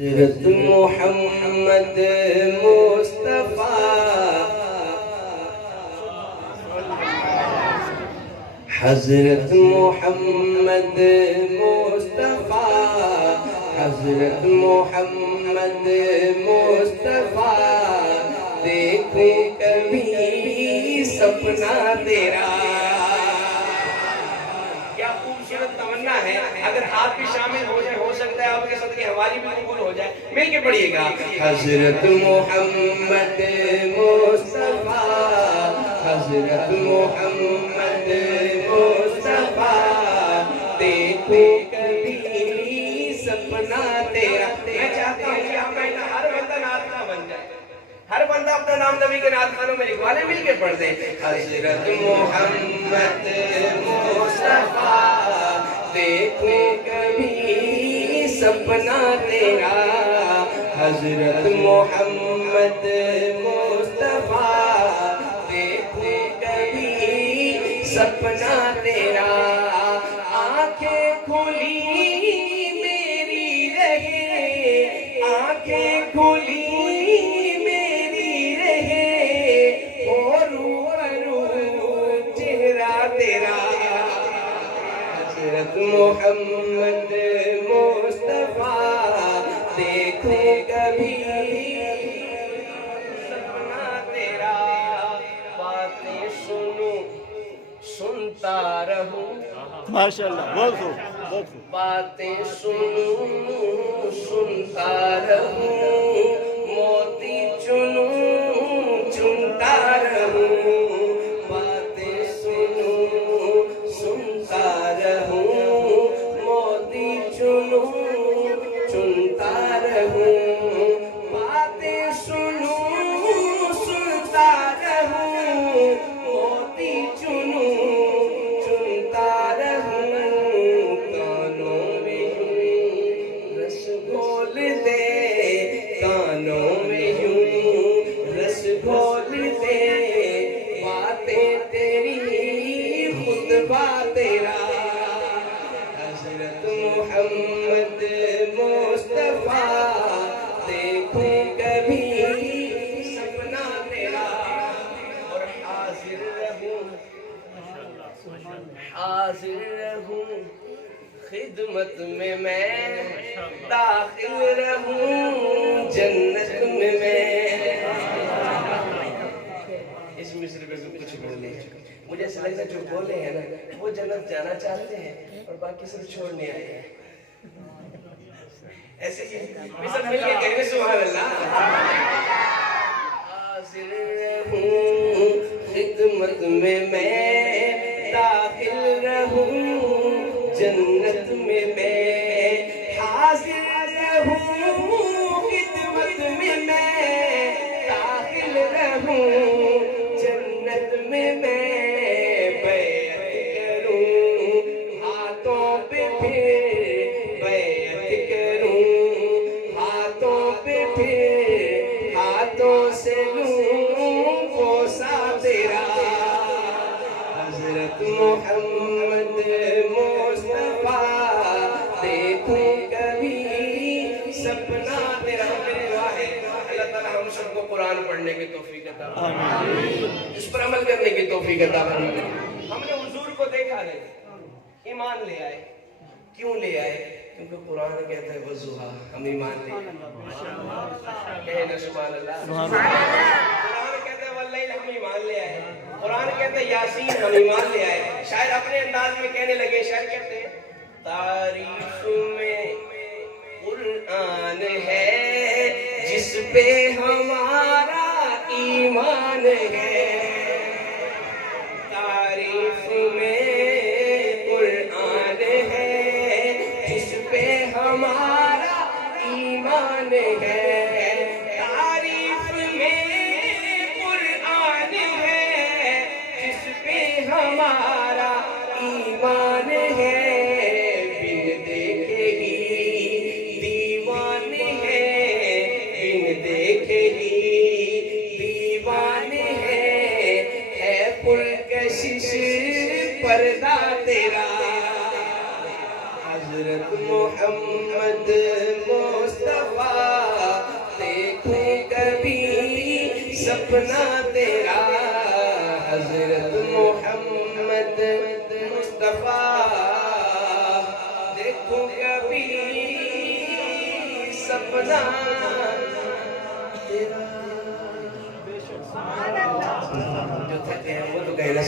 हज़रत मोहम्मद मुस्तफ़ा, हज़रत मोहम्मद मुस्तफ़ा, हज़रत मोहम्मद मुस्तफ़ा, देखो कभी सपना तेरा। क्या खूबसूरत तमन्ना है। अगर आप भी शामिल हो जाए, हो सकता है आपके साथ हमारी भी कबूल हो जाए। मिलके पढ़िएगा, हज़रत मोहम्मद मुस्तफ़ा, हज़रत मोहम्मद मुस्तफ़ा, देखो कभी सपना तेरा। मैं चाहता हूँ कि आपका हर बंदा नात खां बन जाए, हर बंदा अपना नाम नबी के नात खानों में लिखवा ले, मिलके पढ़ दे, हज़रत मोहम्मद मुस्तफ़ा, देखो कभी सपना तेरा, हज़रत मोहम्मद मुस्तफ़ा, देखो कभी सपना तेरा। आंखें खुली मेरी रहे, आंखें खुली मेरी रहे, और रूबरू चेहरा तेरा, हज़रत मोहम्मद मुस्तफ़ा, देखो कभी सपना तेरा। बातें सुनूं सुनता रहूं, माशाल्लाह, बहुत खूब, बहुत खूब। बातें सुनूं सुनता रहूं, मोती चुनूं चुनता रहूं, बातें सुनूं सुनता रहूं, मोती चुनूं चुनता रहूं, बातें सुनूं सुनता रहूं, मोती चुनूं चुनता रहूं, कानों में यूं रस घोल दे, कानों में यूं रस घोल दे, बातें तेरी खुतबा तेरा, हज़रत मोहम्मद मुस्तफ़ा, देखो कभी सपना तेरा। और हाजिर रहूं, हाजिर रहूं खिदमत में मैं, दाखिल रहूं जन्नत में मैं। इस मिस्र पे भी कुछ बोले, मुझे ऐसा लगता है जो बोले हैं ना वो जन्नत जाना चाहते हैं और बाकी सब छोड़ने आए हैं। ऐसे ही सब मिलके कहेंगे सुभान अल्लाह। हाजिर रहूं खिदमत में मैं, दाखिल रहूं जन्नत में मैं, हाजिर रहूं खिदमत में मैं, दाखिल रहूं जन्नत में मैं, बैअत करूं हाथों पे फिर, बैअत करूं हाथों पे फिर, हाथों से लूं बोसा तेरा, हज़रत मोहम्मद मुस्तफ़ा, देखो कभी सपना तेरा। मेरी दुआ है अल्लाह ताला हम सबको कुरान पढ़ने की तौफीक अता फरमाए, इस पर अमल करने की तौफीक अता फरमाए। हमने हुजूर को देखा नहीं, ईमान ले आए। क्यों ले आए? क्योंकि कुरान कहता है वज़ुहा, हम ईमान ले आए। कहे ना सुभान अल्लाह। कुरान कहता है वल्लैल, हम ईमान ले आए। कुरान कहता है यासीन, हम ईमान ले आए। शायर अपने अंदाज में कहने लगे, शायर कहते हैं तारीफ में कुरान है जिस पे हमारा ईमान है, तारीफ में कुरान है जिस पे हमारा ईमान है, तारीफ में कुरान है जिस पे हमारा ईमान है, बिन देखे ही दीवान है, बिन देखे ही दीवान है पुरकशिश पर्दा तेरा, हज़रत मोहम्मद मुस्तफ़ा, सपना तेरा हजरत मोहम्मद मुस्तफा देखूं कभी सपना